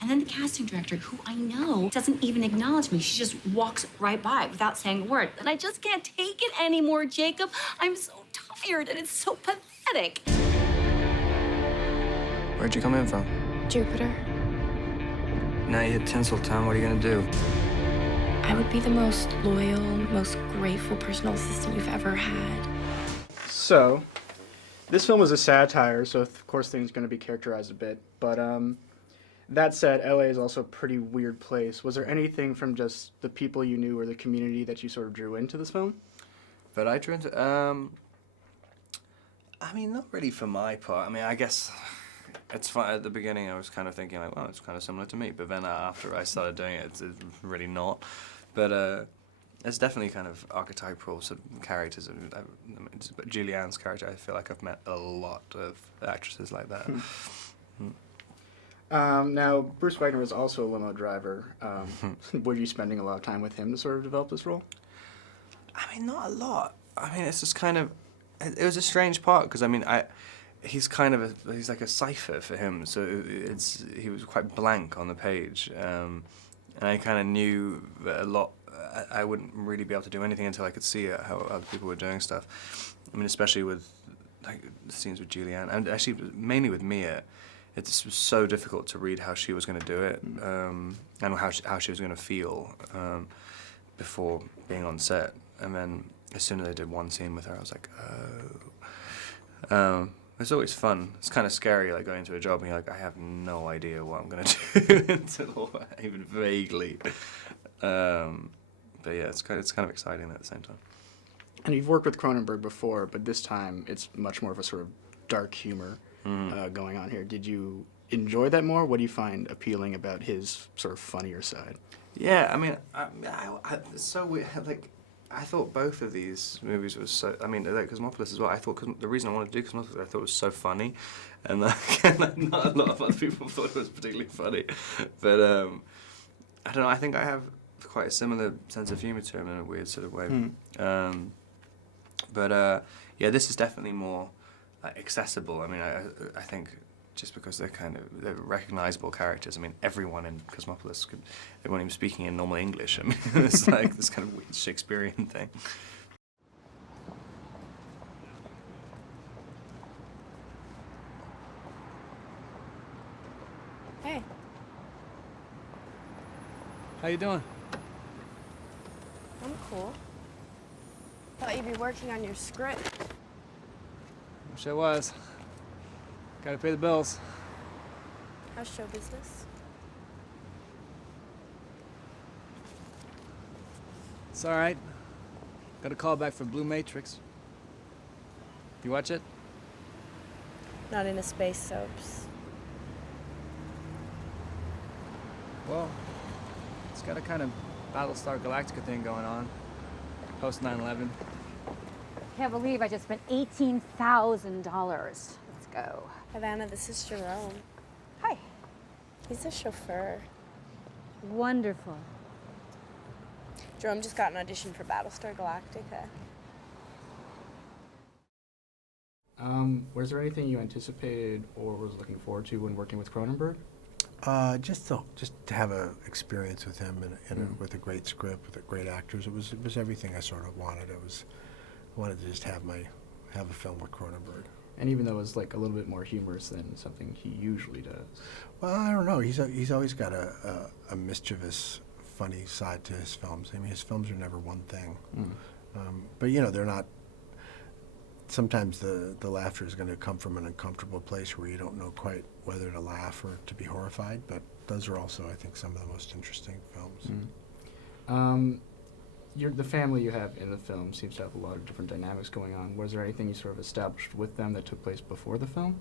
And then the casting director, who I know doesn't even acknowledge me. She just walks right by without saying a word. And I just can't take it anymore, Jacob. I'm so tired and it's so pathetic. Where'd you come in from? Jupiter. Now you hit Tinseltown, what are you gonna do? I would be the most loyal, most grateful personal assistant you've ever had. So, this film is a satire, so of course things are going to be characterized a bit. But that said, LA is also a pretty weird place. Was there anything from just the people you knew or the community that you sort of drew into this film? That I drew into, I mean, not really for my part. I mean, I guess it's fun. At the beginning, I was kind of thinking, like, well, it's kind of similar to me. But then after I started doing it, it's really not. But it's definitely kind of archetypal sort of characters. But Julianne's character, I feel like I've met a lot of actresses like that. Now, Bruce Wagner was also a limo driver. Were you spending a lot of time with him to sort of develop this role? I mean, not a lot. I mean, it's just kind of, it was a strange part because, I mean, he's kind of he's like a cipher for him, so he was quite blank on the page, and I kind of knew that a lot. I wouldn't really be able to do anything until I could see how other people were doing stuff. I mean, especially with like the scenes with Julianne, and actually mainly with Mia. It was so difficult to read how she was going to do it, and how she was going to feel before being on set. And then as soon as I did one scene with her, I was like, oh. It's always fun. It's kind of scary, like going to a job and you're like, I have no idea what I'm going to do until even vaguely. But yeah, it's kind of exciting at the same time. And you've worked with Cronenberg before, but this time it's much more of a sort of dark humor going on here. Did you enjoy that more? What do you find appealing about his sort of funnier side? Yeah, I mean, it's so weird. Like, I thought both of these movies was so. I mean, like Cosmopolis as well. I thought the reason I wanted to do Cosmopolis, I thought it was so funny, and like, not a lot of other people thought it was particularly funny. But I don't know. I think I have quite a similar sense of humor to him in a weird sort of way. Yeah, this is definitely more accessible. I mean, I think just because they're recognizable characters. I mean, everyone in Cosmopolis they weren't even speaking in normal English. I mean, it's like this kind of weird Shakespearean thing. Hey. How you doing? I'm cool. Thought you'd be working on your script. Wish I was. Gotta pay the bills. How's show business? It's all right. Got a call back from Blue Matrix. You watch it? Not into space soaps. Well, it's got a kind of Battlestar Galactica thing going on. Post 9/11. Can't believe I just spent $18,000. Let's go. Havana, this is Jerome. Hi. He's a chauffeur. Wonderful. Jerome just got an audition for Battlestar Galactica. Was there anything you anticipated or was looking forward to when working with Cronenberg? Just to have an experience with him and with a great script, with great actors. It was everything I sort of wanted. I wanted to just have a film with Cronenberg. And even though it was like a little bit more humorous than something he usually does. Well, I don't know. He's always got a mischievous, funny side to his films. I mean, his films are never one thing. But you know, they're not. Sometimes the laughter is going to come from an uncomfortable place where you don't know quite whether to laugh or to be horrified. But those are also, I think, some of the most interesting films. The family you have in the film seems to have a lot of different dynamics going on. Was there anything you sort of established with them that took place before the film?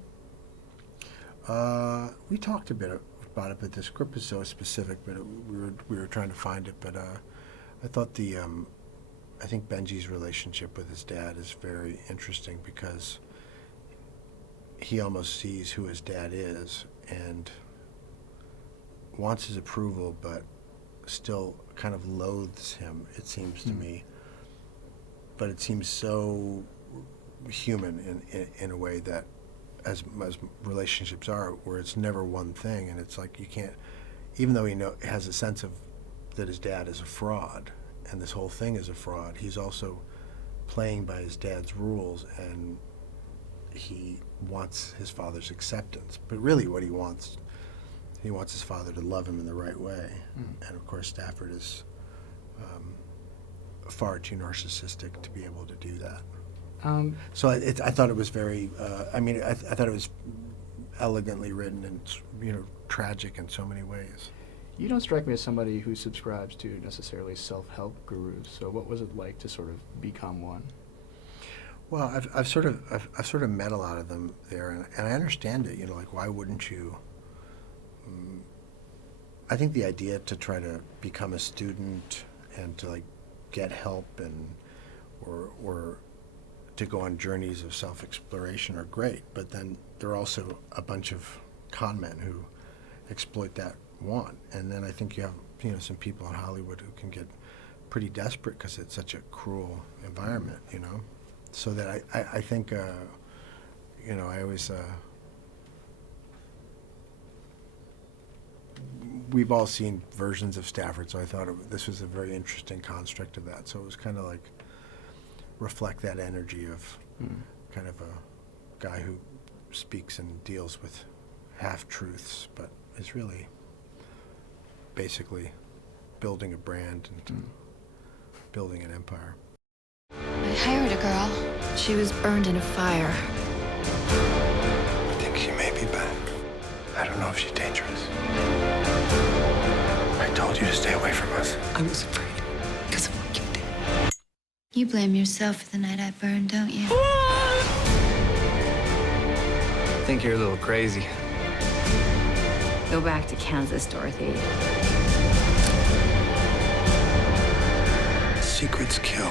We talked a bit about it, but the script is so specific. But we were trying to find it. But I thought I think Benji's relationship with his dad is very interesting because he almost sees who his dad is and wants his approval, but still kind of loathes him, it seems to me. But it seems so human in a way that as relationships are, where it's never one thing, and it's like you can't even though has a sense of that his dad is a fraud and this whole thing is a fraud, he's also playing by his dad's rules, and he wants his father's acceptance. But really what he wants his father to love him in the right way. And of course Stafford is far too narcissistic to be able to do that. So I thought it was very, I thought it was elegantly written and, tragic in so many ways. You don't strike me as somebody who subscribes to necessarily self-help gurus. So what was it like to sort of become one? Well, I've sort of met a lot of them there, and I understand it. Like, why wouldn't you? I think the idea to try to become a student and to get help and or to go on journeys of self-exploration are great, but then there are also a bunch of con men who exploit that want, and then I think you have some people in Hollywood who can get pretty desperate because it's such a cruel environment, so that I think I always we've all seen versions of Stafford, so I thought this was a very interesting construct of that. So it was kind of like reflect that energy of kind of a guy who speaks and deals with half-truths, but is really basically building a brand and building an empire. I hired a girl. She was burned in a fire. I think she may be back. I don't know if she's dangerous. I told you to stay away from us. I was afraid because of what you did. You blame yourself for the night I burned, don't you? I think you're a little crazy. Go back to Kansas, Dorothy. Secrets kill.